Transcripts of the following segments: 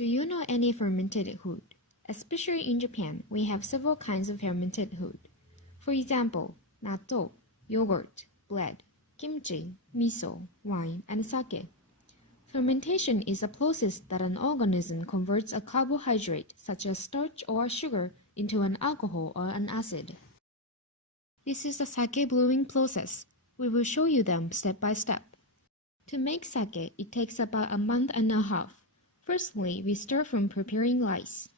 Do you know any fermented food? Especially in Japan, we have several kinds of fermented food. For example, natto, yogurt, bread, kimchi, miso, wine, and sake. Fermentation is a process that an organism converts a carbohydrate, such as starch or sugar, into an alcohol or an acid. This is the sake brewing process. We will show you them step by step. To make sake, it takes about a month and a half. Firstly, we start from preparing rice.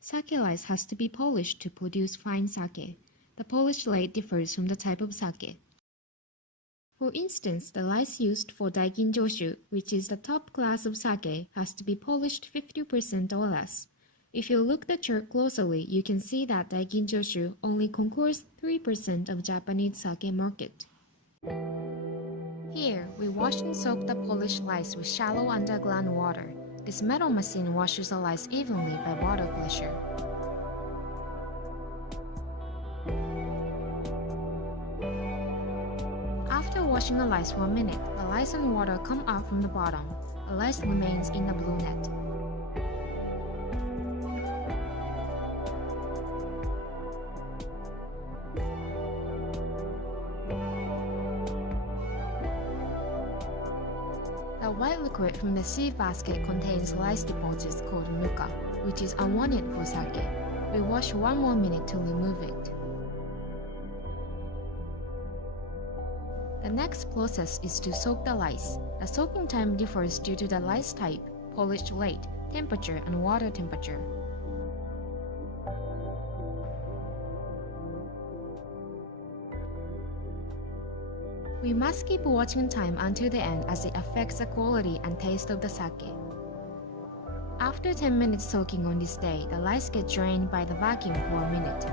Sake rice has to be polished to produce fine sake. The polish rate differs from the type of sake. For instance, the rice used for daiginjoshu, which is the top class of sake, has to be polished 50% or less. If you look the chart closely, you can see that daiginjoshu only conquers 3% of Japanese sake market. Here, we wash and soak the polished rice with shallow underground water. This metal machine washes the rice evenly by water pressure. After washing the rice for a minute, the rice and water come out from the bottom. The rice remains in the blue net. The white liquid from the seed basket contains rice deposits called nuka, which is unwanted for sake. We wash 1 more minute to remove it. The next process is to soak the rice. The soaking time differs due to the rice type, polish rate, temperature, and water temperature. We must keep watching time until the end as it affects the quality and taste of the sake. After 10 minutes soaking on this day, the rice gets drained by the vacuum for a minute.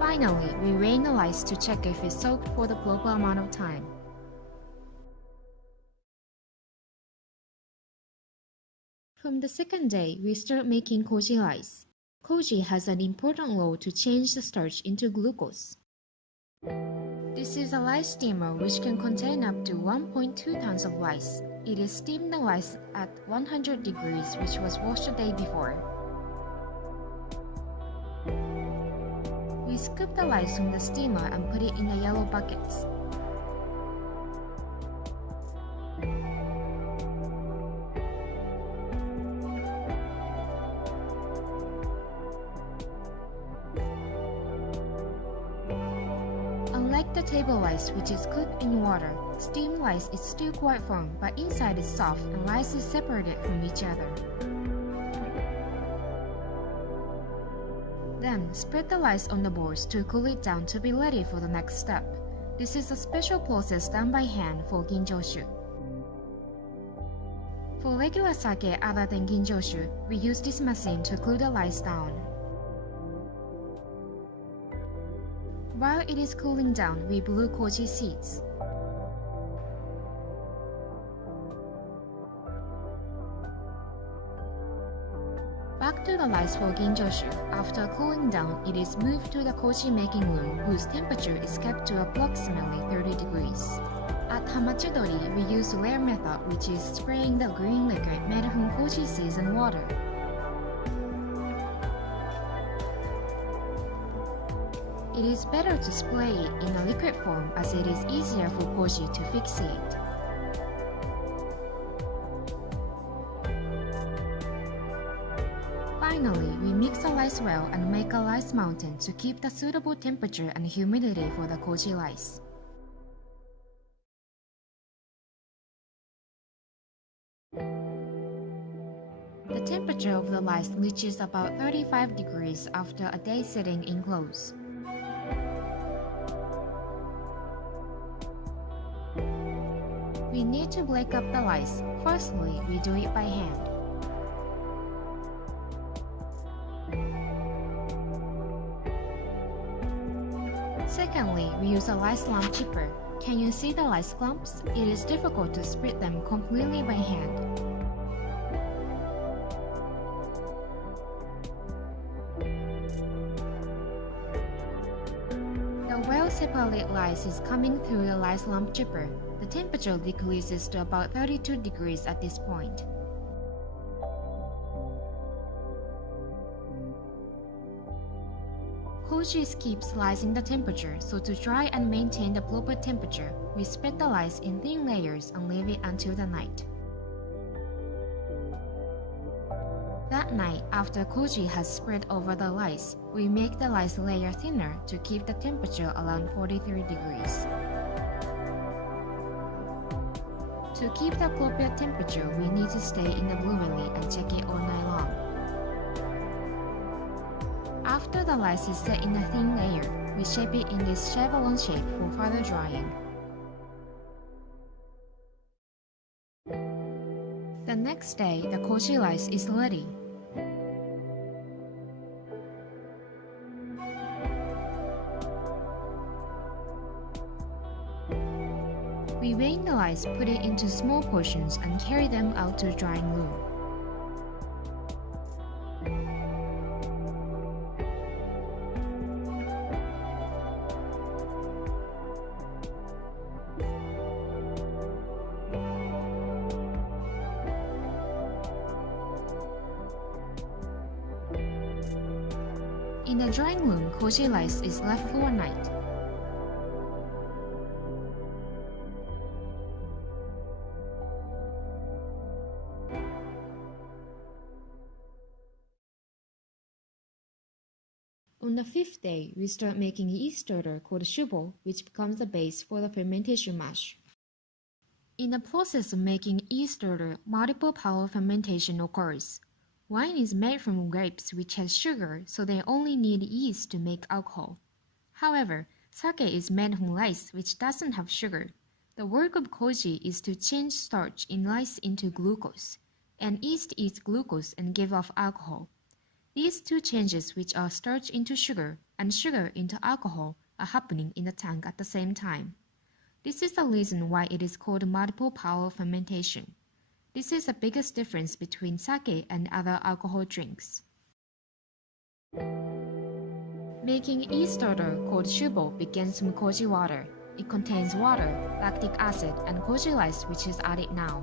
Finally, we weigh the rice to check if it's soaked for the proper amount of time. From the second day, we start making koji rice. Koji has an important role to change the starch into glucose. This is a rice steamer which can contain up to 1.2 tons of rice. It is steamed the rice at 100 degrees, which was washed the day before. We scoop the rice from the steamer and put it in the yellow buckets. Unlike the table rice, which is cooked in water, steamed rice is still quite firm, but inside is soft and rice is separated from each other. Then, spread the rice on the boards to cool it down to be ready for the next step. This is a special process done by hand for ginjoshu. For regular sake other than ginjoshu, we use this machine to cool the rice down. While it is cooling down, we brew koji seeds. Back to the rice for ginjoshu. After cooling down, it is moved to the koji making room, whose temperature is kept to approximately 30 degrees. At Hamachidori, we use rare method, which is spraying the green liquid made from koji seeds and water. It is better to spray it in a liquid form as it is easier for koji to fixate. Finally, we mix the rice well and make a rice mountain to keep the suitable temperature and humidity for the koji rice. The temperature of the rice reaches about 35 degrees after a day sitting in close. We need to break up the rice. Firstly, we do it by hand. Secondly, we use a rice lump chipper. Can you see the rice clumps? It is difficult to split them completely by hand. The separate lice is coming through the lice lump chipper, the temperature decreases to about 32 degrees at this point. Koji keeps lice in the temperature, so to try and maintain the proper temperature, we spread the lice in thin layers and leave it until the night. That night, after koji has spread over the lice, we make the lice layer thinner to keep the temperature around 43 degrees. To keep the appropriate temperature, we need to stay in the brewery and check it all night long. After the lice is set in a thin layer, we shape it in this chevron shape for further drying. The next day, the koji lice is ready. We weigh the lice, put it into small portions, and carry them out to drying room. In the drying room, koji lice is left for a night. On the fifth day, we start making yeast starter called shubo, which becomes the base for the fermentation mash. In the process of making yeast starter, multiple power fermentation occurs. Wine is made from grapes which has sugar, so they only need yeast to make alcohol. However, sake is made from rice which doesn't have sugar. The work of koji is to change starch in rice into glucose, and yeast eats glucose and give off alcohol. These two changes, which are starch into sugar and sugar into alcohol, are happening in the tank at the same time. This is the reason why it is called multiple power fermentation. This is the biggest difference between sake and other alcohol drinks. Making yeast starter called shubo begins from koji water. It contains water, lactic acid, and koji rice, which is added now.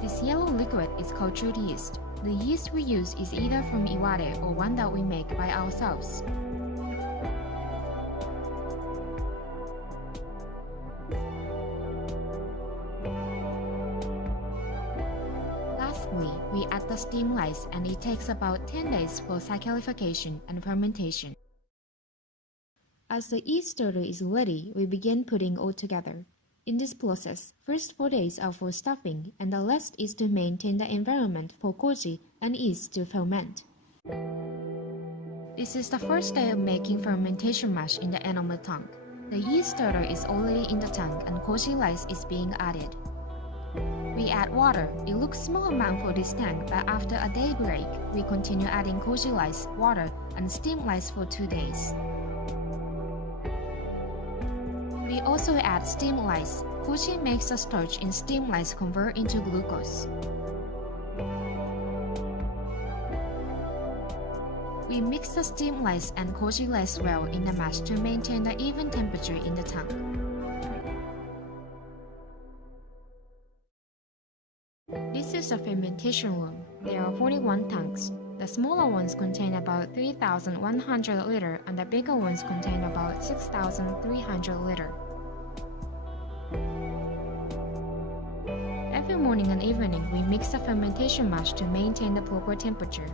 This yellow liquid is cultured yeast. The yeast we use is either from iware or one that we make by ourselves. Lastly, we add the steam rice, and it takes about 10 days for saccharification and fermentation. As the yeast starter is ready, we begin putting all together. In this process, first 4 days are for stuffing, and the rest is to maintain the environment for koji and yeast to ferment. This is the first day of making fermentation mash in the enamel tank. The yeast starter is already in the tank and koji rice is being added. We add water. It looks small amount for this tank, but after a day break, we continue adding koji rice, water, and steam rice for 2 days. We also add steam rice. Koji makes the starch in steam rice convert into glucose. We mix the steam rice and koji rice well in the mash to maintain the even temperature in the tank. This is the fermentation room. There are 41 tanks. The smaller ones contain about 3,100 liters and the bigger ones contain about 6,300 liters. Every morning and evening, we mix the fermentation mash to maintain the proper temperature.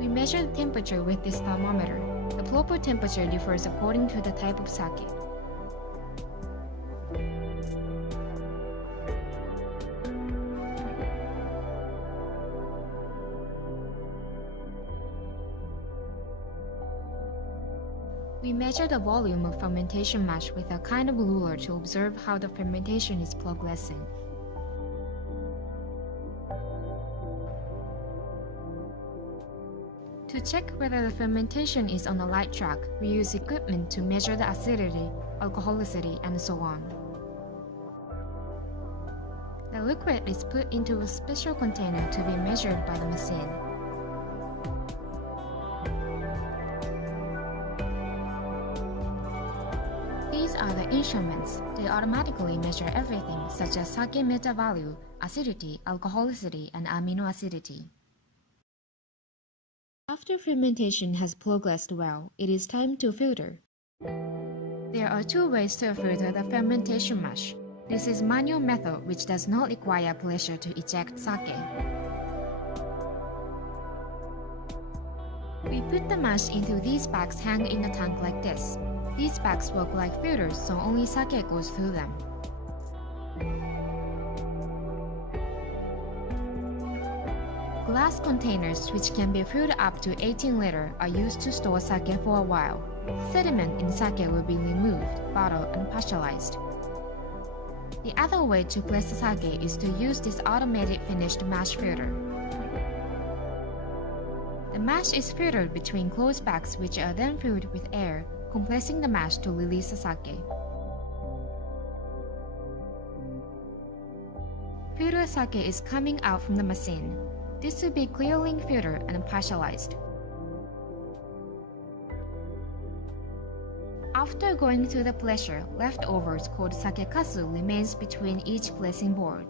We measure the temperature with this thermometer. The proper temperature differs according to the type of sake. We measure the volume of fermentation mash with a kind of ruler to observe how the fermentation is progressing. To check whether the fermentation is on the right track, we use equipment to measure the acidity, alcoholicity, and so on. liquid is put into a special container to be measured by the machine. These are the instruments. They automatically measure everything such as sake meta value, acidity, alcoholicity, and amino acidity. After fermentation has progressed well, it is time to filter. There are two ways to filter the fermentation mash. This is manual method which does not require pressure to eject sake. We put the mash into these bags hanging in the tank like this. These bags work like filters, so only sake goes through them. Glass containers, which can be filled up to 18 liters, are used to store sake for a while. Sediment in sake will be removed, bottled, and pasteurized. The other way to place the sake is to use this automated finished mash filter. The mash is filtered between closed bags which are then filled with air, compressing the mash to release the sake. Filtered sake is coming out from the machine. This will be clearly filtered and pasteurized. After going through the pressure, leftovers called sakekasu remains between each placing board.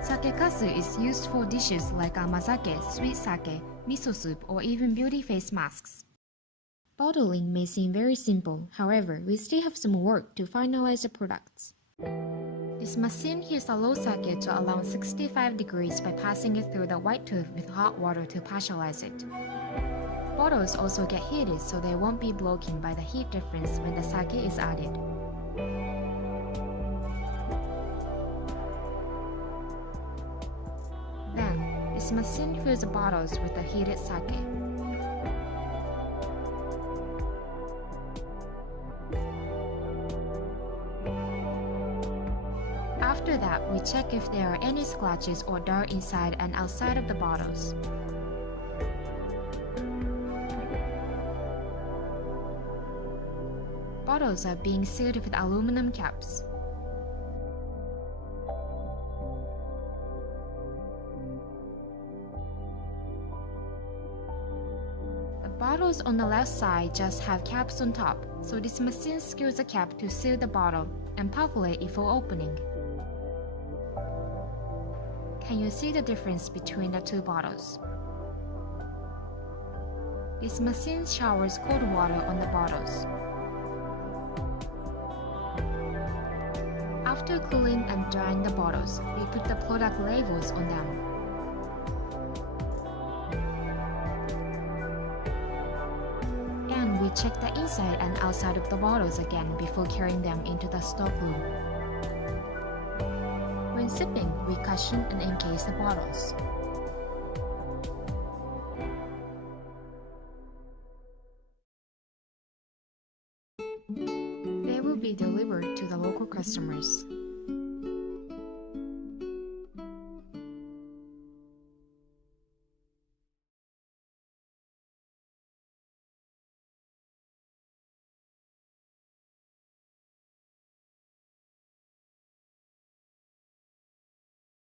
Sakekasu is used for dishes like amazake, sweet sake, miso soup, or even beauty face masks. Bottling may seem very simple, however, we still have some work to finalize the products. This machine heats the raw sake to around 65 degrees by passing it through the white tube with hot water to pasteurize it. Bottles also get heated so they won't be broken by the heat difference when the sake is added. Then, this machine fills the bottles with the heated sake. After that, we check if there are any scratches or dirt inside and outside of the bottles. Bottles are being sealed with aluminum caps. The bottles on the left side just have caps on top, so this machine screws the cap to seal the bottle and populate it for opening. Can you see the difference between the two bottles? This machine showers cold water on the bottles. After cooling and drying the bottles, we put the product labels on them. And we check the inside and outside of the bottles again before carrying them into the stockroom. When sipping, we cushion and encase the bottles.